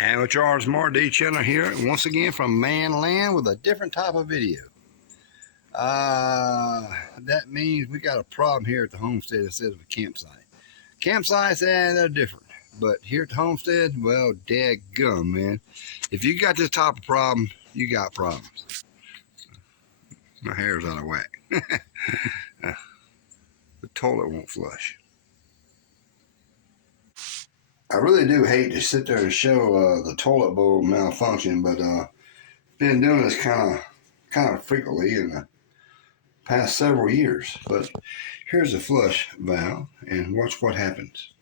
And with Charles D channel here once again from Manland with a different type of video. That means we got a problem here at the homestead instead of a campsite. Campsites, they're different. But here at the homestead, well, dadgum, man. If you got this type of problem, you got problems. My hair's out of whack. The toilet won't flush. I really do hate to sit there and show the toilet bowl malfunction, but been doing this kind of frequently in the past several years. But here's the flush valve, and watch what happens.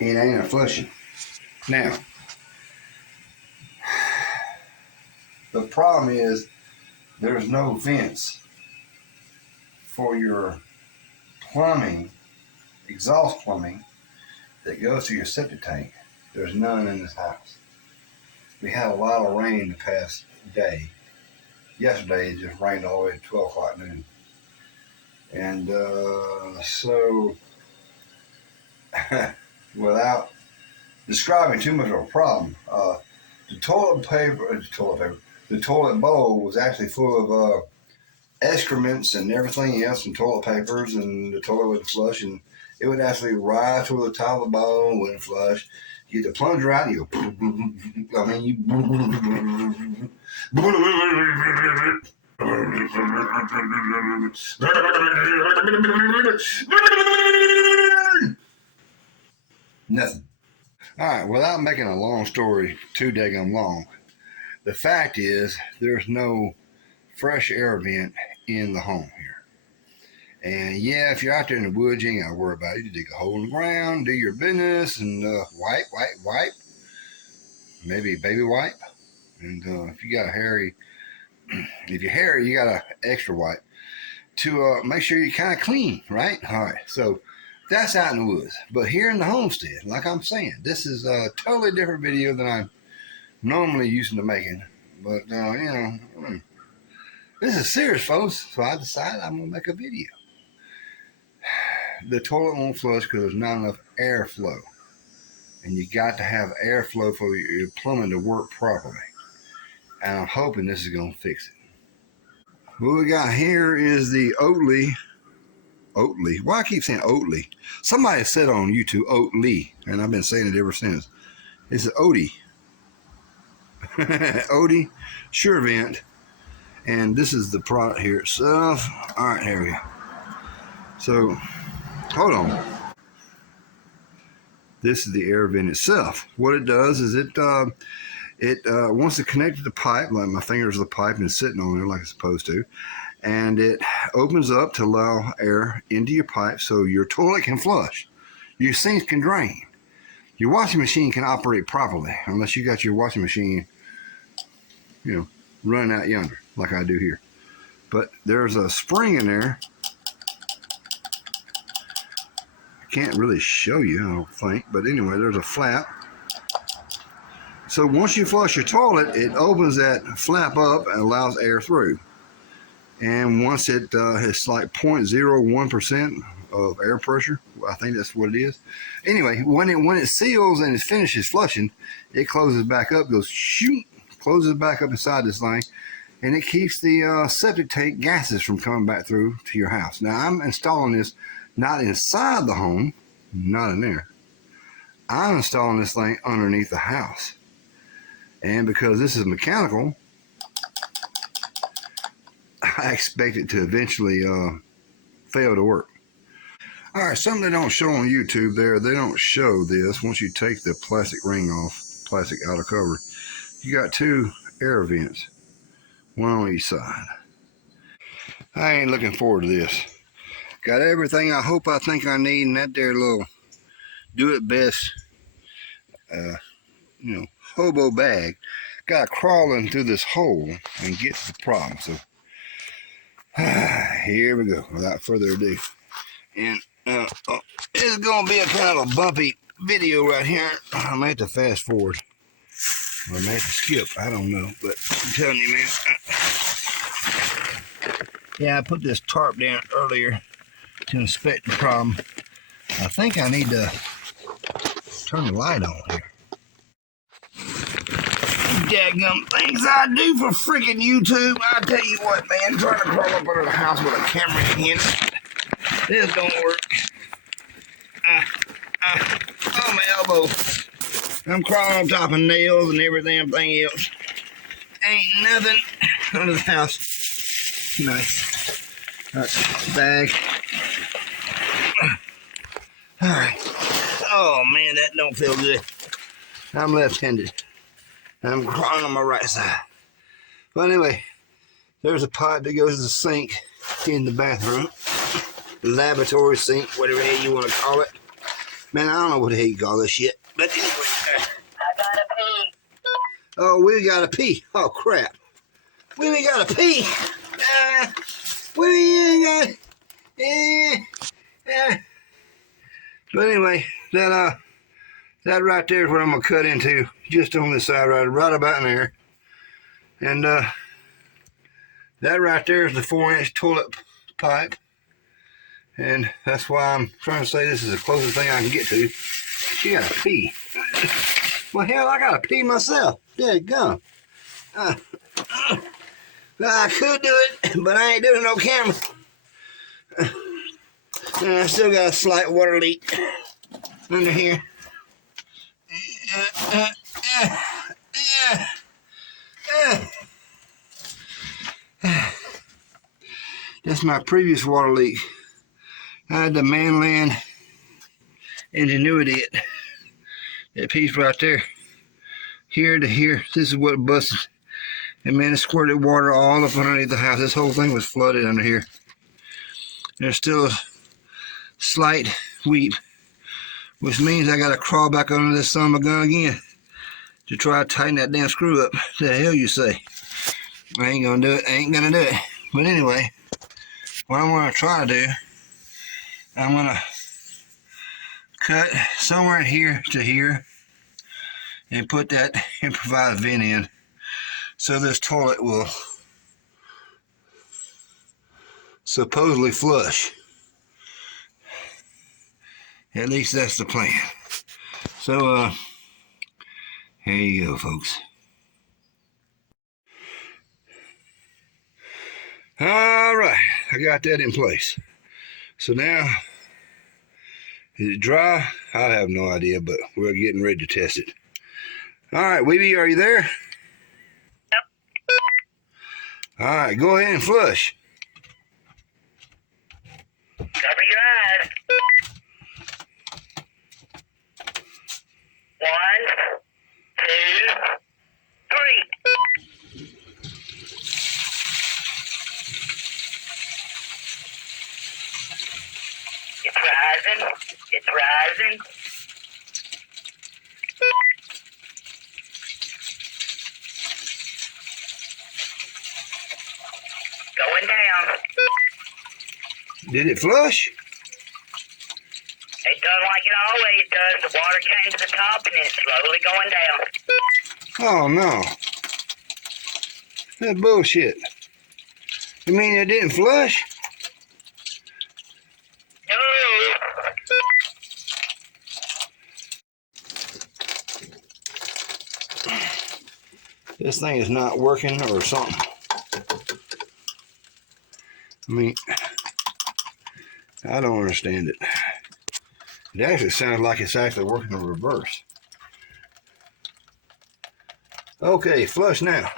It ain't a flushing. Now, the problem is there's no vents for your plumbing, exhaust plumbing, that goes to your septic tank. There's none in this house. We had a lot of rain the past day. Yesterday it just rained all the way to 12 o'clock noon. And so without describing too much of a problem, the toilet bowl was actually full of excrements and everything else, and toilet papers, and the toilet would flush, and it would actually rise to the top of the bowl and wouldn't flush. You get the plunger out, and you go, nothing. All right, without making a long story too daggum long, the fact is there's no fresh air vent in the home here. And yeah, if you're out there in the woods, you ain't got to worry about it. You dig a hole in the ground, do your business, and wipe. Maybe a baby wipe. And if you got a hairy, if you're hairy, you got an extra wipe to make sure you're kind of clean, right? All right, so that's out in the woods. But here in the homestead, like I'm saying, this is a totally different video than I'm normally used to making. But, this is serious, folks. So I decided I'm going to make a video. The toilet won't flush because there's not enough airflow. And you got to have airflow for your plumbing to work properly. And I'm hoping this is going to fix it. What we got here is the Oatly. Why I keep saying Oatly? Somebody said on YouTube Oatly, and I've been saying it ever since. It's Odie. Odie SureVent. And this is the product here itself. All right, here we go. So, hold on. This is the air vent itself. What it does is it wants to connect to the pipe, like my fingers are the pipe and it's sitting on there like it's supposed to. And it opens up to allow air into your pipe so your toilet can flush. Your sinks can drain. Your washing machine can operate properly, unless you got your washing machine, running out yonder, like I do here. But there's a spring in there. I can't really show you, I don't think. But anyway, there's a flap. So once you flush your toilet, it opens that flap up and allows air through. And once it's like 0.01% of air pressure, I think that's what it is. Anyway, when it seals and it finishes flushing, it closes back up, goes shoot, closes back up inside this thing, and it keeps the septic tank gases from coming back through to your house. Now, I'm installing this not inside the home, not in there. I'm installing this thing underneath the house. And because this is mechanical, I expect it to eventually fail to work. All right, something they don't show on YouTube there, they don't show this. Once you take the plastic ring off, plastic outer cover, you got two air vents, one on each side. I ain't looking forward to this. Got everything I think I need in that there little do-it-best, hobo bag. Got to crawl in through this hole and get to the problem. So here we go, without further ado. And it's going to be a kind of a bumpy video right here. I may have to fast forward. Or I may have to skip. I don't know. But I'm telling you, man. Yeah, I put this tarp down earlier to inspect the problem. I think I need to turn the light on here. Daggum things I do for freaking YouTube. I tell you what, man, trying to crawl up under the house with a camera in it. This don't work. Oh, my elbow. I'm crawling on top of nails and everything else. Ain't nothing under the house. Nice. Bag. Alright. Oh, man, that don't feel good. I'm left-handed. I'm crawling on my right side. But anyway, there's a pipe that goes to the sink in the bathroom. The laboratory sink, whatever the hell you want to call it. Man, I don't know what the hell you call this shit. But anyway. I gotta pee. Oh, we gotta pee. Oh, crap. We gotta pee. But anyway, that right there is what I'm gonna cut into, just on this side, right about in there. And that right there is the 4-inch toilet pipe, and that's why I'm trying to say this is the closest thing I can get to. She gotta pee. Well, hell, I gotta pee myself. There you go. I could do it, but I ain't doing no camera. And I still got a slight water leak under here. That's my previous water leak. I had the Manland Ingenuity, that piece right there, here to here. This is what busted. And man, it squirted water all up underneath the house. This whole thing was flooded under here. There's still a slight weep, which means I gotta crawl back under this son of a gun again to try to tighten that damn screw up. The hell you say? I ain't gonna do it. I ain't gonna do it. But anyway, what I'm gonna try to do, I'm gonna cut somewhere here to here and put that improvised vent in, so this toilet will supposedly flush. At least that's the plan. So, here you go, folks. All right, I got that in place. So now, is it dry? I have no idea, but we're getting ready to test it. All right, Weeby, are you there? Yep. All right, go ahead and flush. Cover your eyes. 1, 2, 3. It's rising. It's rising. Going down. Did it flush? It done like it always does. The water came to the top and it's slowly going down. Oh no. That's bullshit. You mean it didn't flush? No. This thing is not working or something. I mean, I don't understand it. It actually sounds like it's actually working in reverse. Okay, flush now.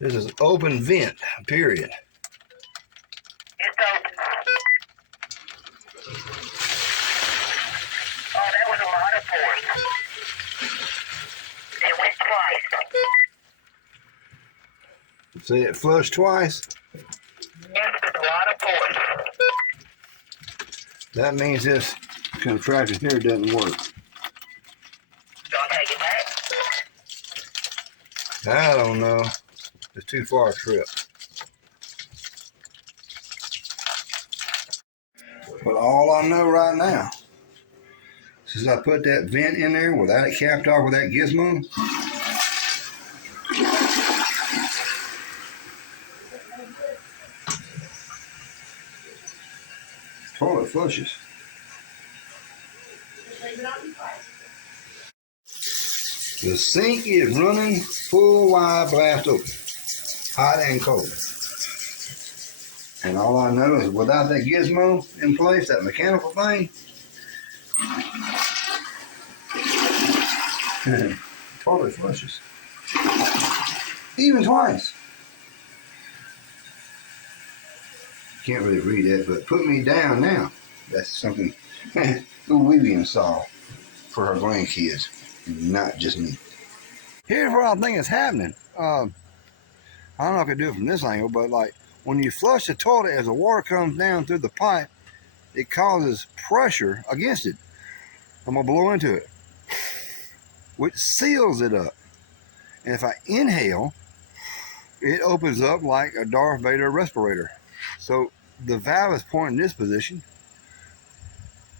This is open vent, period. It's open. Oh, that was a lot of force. It went twice. See, it flushed twice? Yes, with a lot of force. That means this contraption here doesn't work. Don't take it back. I don't know. It's too far a trip. But all I know right now Since I put that vent in there without it capped off with that gizmo, toilet flushes. The sink is running full wide blast open, hot and cold. And all I know is without that gizmo in place, that mechanical thing, toilet flushes. Even twice. Can't really read that, but put me down now. That's something Vivian saw for her grandkids, not just me. Here's what I think is happening. I don't know if I can do it from this angle, but like when you flush the toilet, as the water comes down through the pipe, it causes pressure against it. I'm gonna blow into it, which seals it up. And if I inhale, it opens up like a Darth Vader respirator. So the valve is pointing in this position.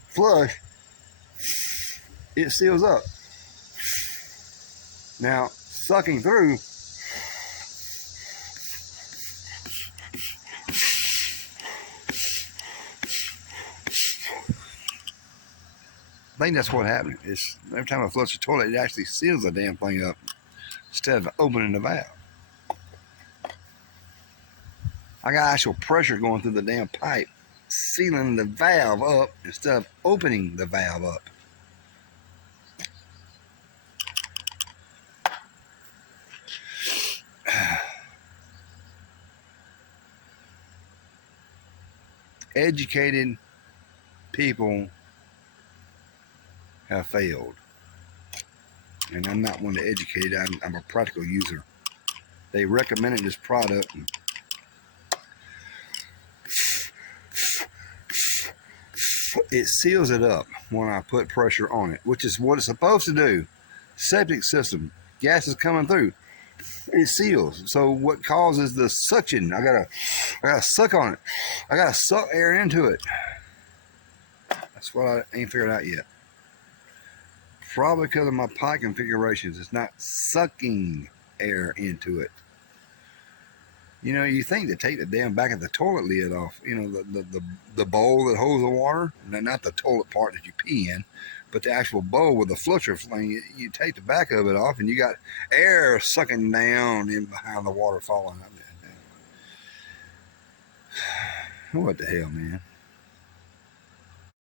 Flush, it seals up. Now, sucking through, I think that's what happened. It's every time I flush the toilet, it actually seals the damn thing up instead of opening the valve. I got actual pressure going through the damn pipe, sealing the valve up instead of opening the valve up. Educated people have failed. And I'm not one to educate, I'm a practical user. They recommended this product. It seals it up when I put pressure on it, which is what it's supposed to do. Septic system, gas is coming through, it seals. So what causes the suction? I gotta suck on it. I gotta suck air into it. That's what I ain't figured out yet. Probably because of my pipe configurations, it's not sucking air into it. You know, you think to take the damn back of the toilet lid off, you know, the bowl that holds the water, not the toilet part that you pee in, but the actual bowl with the flusher thing. You take the back of it off, and you got air sucking down in behind the water falling up there. What the hell, man?